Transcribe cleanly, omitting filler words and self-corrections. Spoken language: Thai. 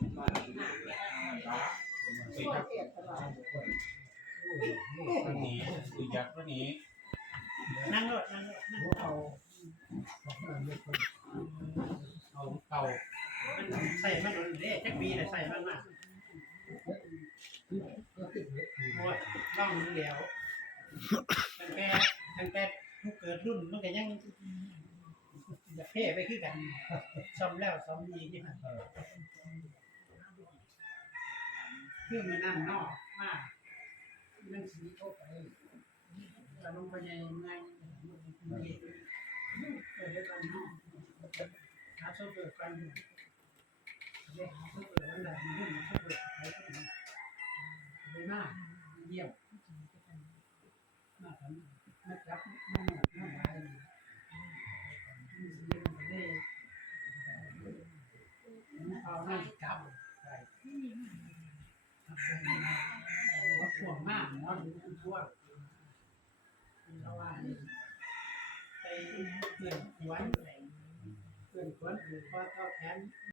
วันนี้คือยักษ์วันนี้นั่งรถนั่งเอาเก่ามันใส่มันเด้จักปีเลยใส่มันมาโอ้ยล่องดูแล้วตั้งแต่ผู้เกิดรุ่นมันก็ยังจะเพ่ไปคือกันซ้อมแล้วซ้อมอีกนี่ค่ะเครื่องมันนั่นนอกมากมันสีเข้าไปแล้วลงไปในไงเปิดได้ตอนนอกหาโซ่เปิดกันเรียกโซ่เปิดวันใดมันรุ่นโซ่เปิดใช้ก็ได้เลยมากเยี่ยมมากครับมาจับมาหนักมาหลายเอาหน้าจับใช่ว่าห่วงมากเนาะทั่วเพราะว่าไปเปลี่ยนขวัญคือข้อเท่าแขน